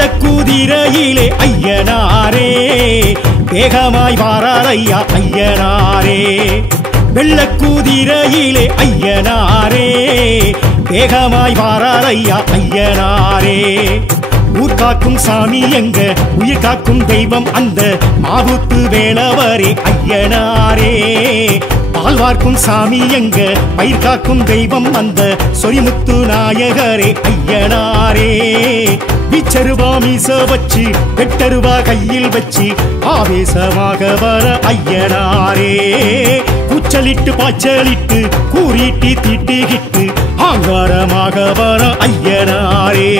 வெள்ளக்குதிரையிலே ஐயனாரே வேகமாய் வாரார் ஐயா ஐயனாரே வெள்ளக்குதிரையிலே ஐயனாரே வேகமாய் வாரார் ஐயா ஐயனாரே ஊர் காக்கும் சாமி எங்க உயிர் காக்கும் தெய்வம் அந்த மாவுத்து வேளவரே ஐயனாரே பால் வார்க்கும் சாமி எங்க பயிர் காக்கும் தெய்வம் அந்த சொரிமுத்து நாயகரே ஐயனாரே விச்சருவா மீச வச்சு வெட்டருவா கையில் வச்சு ஆவேசமாக வர ஐயனாரே கூச்சலிட்டு பாய்ச்சலிட்டு கூறிட்டு திட்டிகிட்டு ஆங்காரமாக வர ஐயனாரே